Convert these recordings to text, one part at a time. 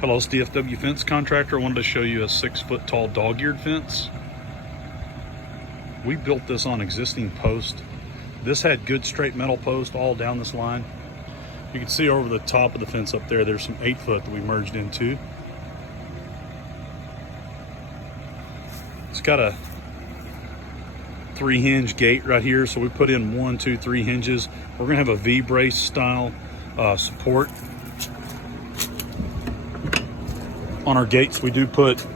Hello, it's DFW Fence Contractor. I wanted to show you a 6-foot tall dog-eared fence. We built this on existing post. This had good straight metal posts all down this line. You can see over the top of the fence up there, there's some 8-foot that we merged into. It's got a 3-hinge gate right here, so we put in 1, 2, 3 hinges. We're gonna have a V-brace style support. On our gates, we do put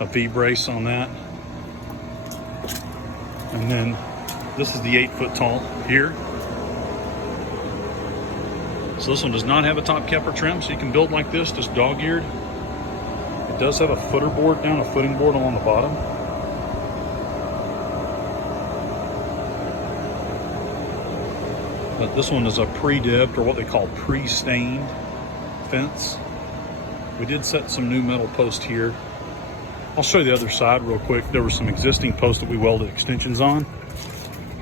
a V-brace on that. And then this is the 8-foot tall here. So this one does not have a top cap or trim, so you can build like this, just dog-eared. It does have a footer board down, a footing board along the bottom. But this one is a pre-dipped, or what they call pre-stained fence. We did set some new metal posts here. I'll show you the other side real quick. There were some existing posts that we welded extensions on.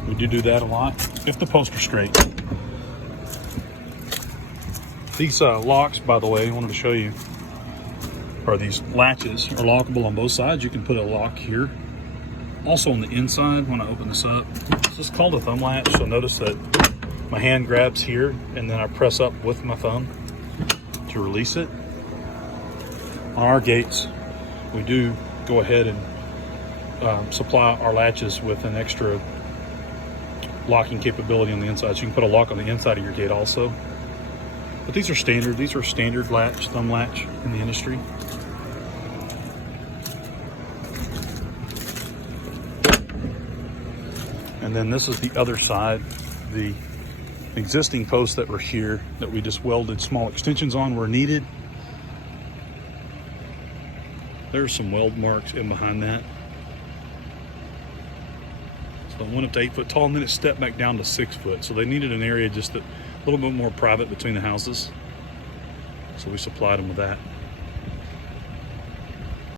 We do that a lot, if the posts are straight. These locks, by the way, I wanted to show you, or these latches are lockable on both sides. You can put a lock here. Also on the inside, when I open this up, this is called a thumb latch. So notice that my hand grabs here and then I press up with my thumb to release it. On our gates, we do go ahead and supply our latches with an extra locking capability on the inside. So you can put a lock on the inside of your gate also. But these are standard. These are standard latch, thumb latch in the industry. And then this is the other side. The existing posts that were here that we just welded small extensions on were needed. There's some weld marks in behind that. So it went up to 8-foot tall, and then it stepped back down to 6 foot. So they needed an area just a little bit more private between the houses. So we supplied them with that.